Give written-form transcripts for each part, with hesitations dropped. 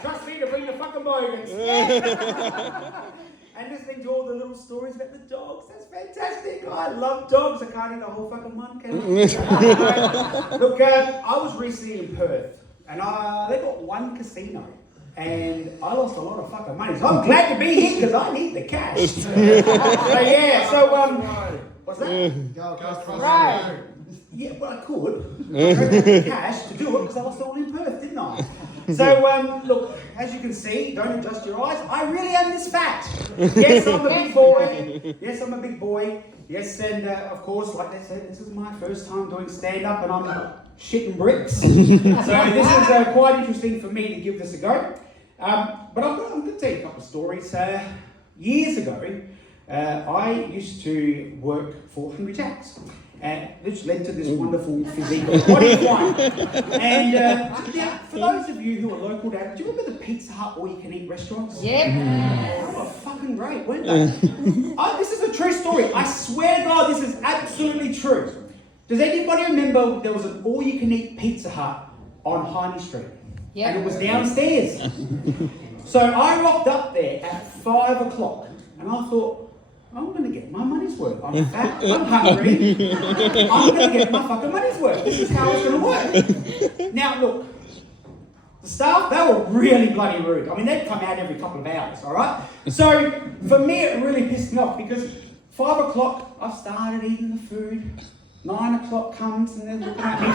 Trust me to bring the fucking bogans. And listening to all the little stories about the dogs. That's fantastic. I love dogs. I can't eat the whole fucking one, can I? Look, I was recently in Perth, and they got one casino. And I lost a lot of fucking money. So I'm glad to be here because I need the cash. So yeah, so what's that? Right. Yeah, well I could. I had the cash to do it because I was all in Perth, didn't I? So look, as you can see, don't adjust your eyes. I really am this fat. Yes, I'm a big boy. Yes, I'm a big boy. Yes, and of course, like they said, this is my first time doing stand-up, and I'm shitting bricks. So this is quite interesting for me to give this a go. But I'm going to tell you a couple of stories. Years ago, I used to work for Hungry Jack's, which led to this wonderful physique of bodyline. And now, for those of you who are local down, do you remember the Pizza Hut all-you-can-eat restaurants? Yep. They were fucking great, weren't they? This is a true story. I swear to God, this is absolutely true. Does anybody remember there was an all-you-can-eat Pizza Hut on Hiney Street? Yep. And it was downstairs. So I rocked up there at 5 o'clock and I thought, I'm going to get my money's worth. I'm fat, I'm hungry, I'm going to get my fucking money's worth. This is how it's going to work. Now look, the staff, they were really bloody rude. I mean, they'd come out every couple of hours, all right? So for me, it really pissed me off because 5 o'clock, I've started eating the food. 9 o'clock comes and they're looking at me for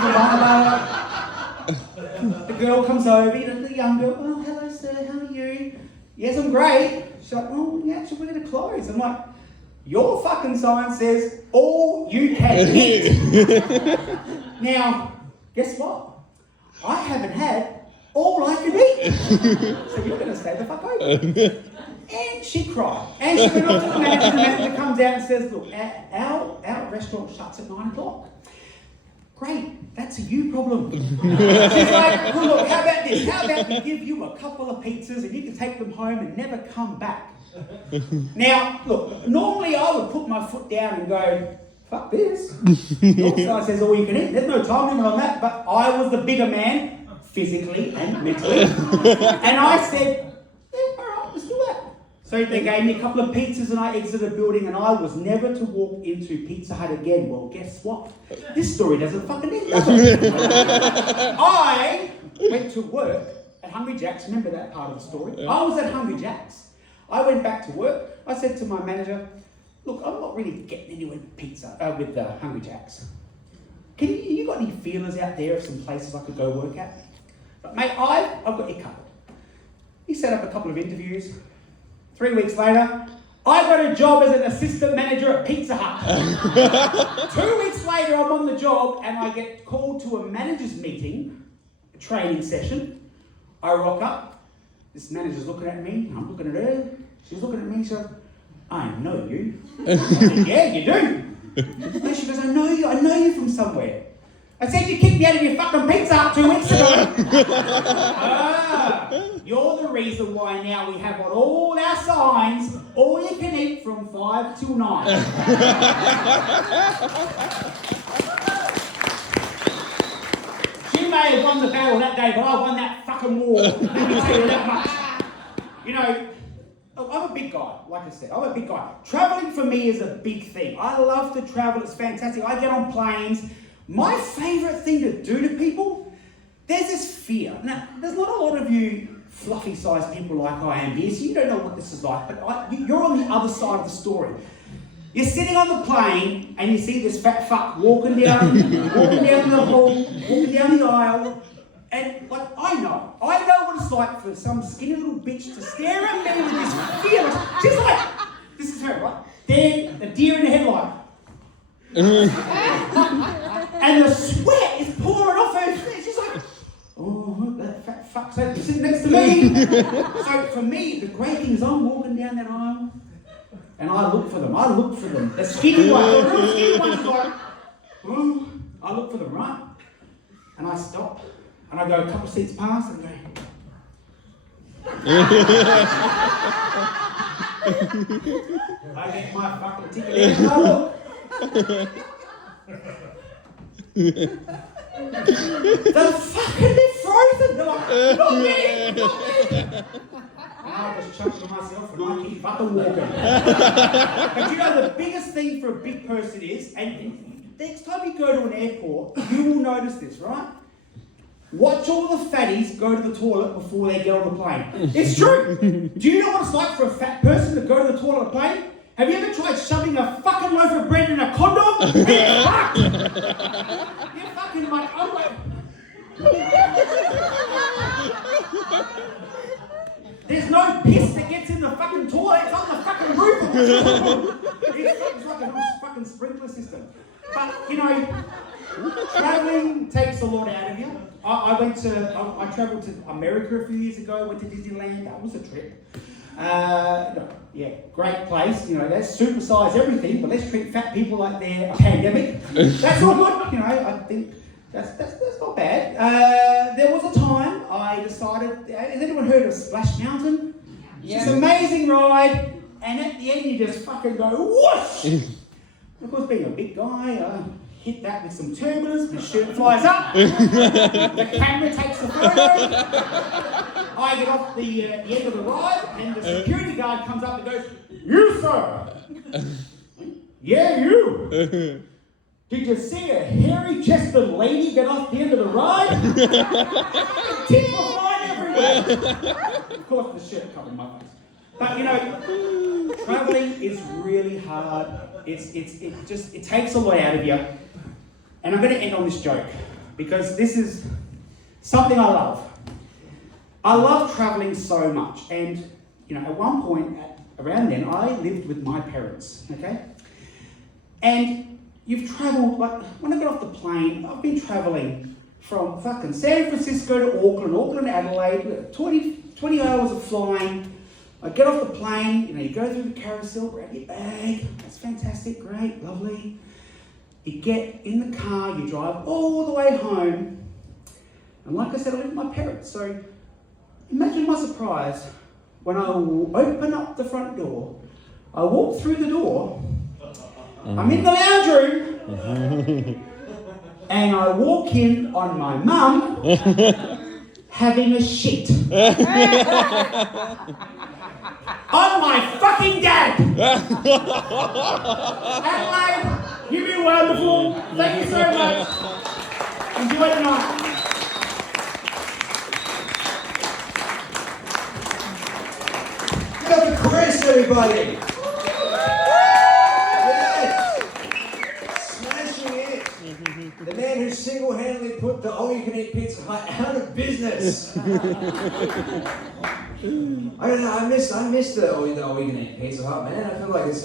the girl comes over, you know, the young girl, oh, hello sir, how are you? Yes, I'm great. She's like, oh, yeah, actually we're going to close. I'm like, your fucking sign says, all you can eat. Now, guess what? I haven't had all I can eat. So you're going to stay the fuck over. And she cried. And she went off to the manager. The manager comes out and says, look, our restaurant shuts at 9 o'clock. Great, that's a you problem. She's like, well, look, how about this? How about we give you a couple of pizzas and you can take them home and never come back? Now, look, normally I would put my foot down and go, fuck this. Your sign says all you can eat. There's no time limit on that. But I was the bigger man, physically and mentally. And I said, yeah, all right, let's do that. So they gave me a couple of pizzas and I exited the building and I was never to walk into Pizza Hut again. Well, guess what? This story doesn't fucking end, does it? I went to work at Hungry Jack's. Remember that part of the story? I was at Hungry Jack's. I went back to work. I said to my manager, look, I'm not really getting anywhere with Hungry Jack's. You got any feelers out there of some places I could go work at? But mate, I've got you covered. He set up a couple of interviews. 3 weeks later, I got a job as an assistant manager at Pizza Hut. 2 weeks later, I'm on the job and I get called to a manager's meeting, a training session. I rock up. This manager's looking at me. I'm looking at her. She's looking at me. She goes, I know you. I said, yeah, you do. And she goes, I know you from somewhere. I said, you kicked me out of your fucking Pizza Hut 2 weeks ago. You're the reason why now we have on all our signs, all you can eat from 5 till 9. She may have won the battle that day, but I won that fucking war. Let me tell you that much. You know, I'm a big guy, like I said. I'm a big guy. Traveling for me is a big thing. I love to travel. It's fantastic. I get on planes. My favourite thing to do to people, there's this fear. Now, there's not a lot of you fluffy-sized people like I am here, so you don't know what this is like, but you're on the other side of the story. You're sitting on the plane, and you see this fat fuck walking down the hall, walking down the aisle, and like, I know what it's like for some skinny little bitch to stare at me with this fear. She's like, this is her, right? Then the deer in the headlight. And the sweat is pouring off her face. She's like, oh, that fat fuck's sitting next to me. So for me, the great thing is I'm walking down that aisle and I look for them. The skinny ones, the real skinny ones are like, oh, I look for them, right? And I stop and I go a couple of seats past and go, I get my fucking ticket and I look. The fucking throw Not me! Not me! And I just chucked to myself and I keep fucking walking. But you know, the biggest thing for a big person is, and next time you go to an airport, you will notice this, right? Watch all the fatties go to the toilet before they get on the plane. It's true. Do you know what it's like for a fat person to go to the toilet on a plane? Have you ever tried shoving a fucking loaf of bread in a condom? It's fucked. You're fucking like, oh my. There's no piss that gets in the fucking toilet. It's on the fucking roof of the toilet. It's like a fucking sprinkler system. But, you know, travelling takes a lot out of you. I travelled to America a few years ago, went to Disneyland. That was a trip. Yeah, great place. You know, let's supersize everything, but let's treat fat people like they're a pandemic. That's all good. You know, I think that's not bad. There was a time I decided. Has anyone heard of Splash Mountain? Yeah. It's an amazing ride, and at the end you just fucking go whoosh. Of course, being a big guy, hit that with some turbulence, my shirt flies up, the camera takes a photo, I get off the end of the ride, and the security guard comes up and goes, "You, sir!" "Yeah, you! Did you see a hairy-chested lady get off the end of the ride?" Tits were flying everywhere! Of course, the shirt covered my face. But, you know, travelling is really hard. It takes a lot out of you. And I'm going to end on this joke, because this is something I love. I love travelling so much, and you know, at one point, around then, I lived with my parents, okay? And you've travelled, like, when I got off the plane, I've been travelling from fucking San Francisco to Auckland, Adelaide, 20 hours of flying. I get off the plane, you know, you go through the carousel, grab your bag, that's fantastic, great, lovely. You get in the car, you drive all the way home, and like I said, I live with my parents, so imagine my surprise when I open up the front door, I walk through the door, I'm in the lounge room, and I walk in on my mum having a shit. On my fucking dad! Adelaide, you've been wonderful. Thank you so much. Enjoy the night. Give it up to Chris, everybody. Yes. Smashing it. The man who single-handedly put the all-you-can-eat Pizza Hut out of business. I don't know. I miss the all-you-can-eat Pizza Hut, man. I feel like it's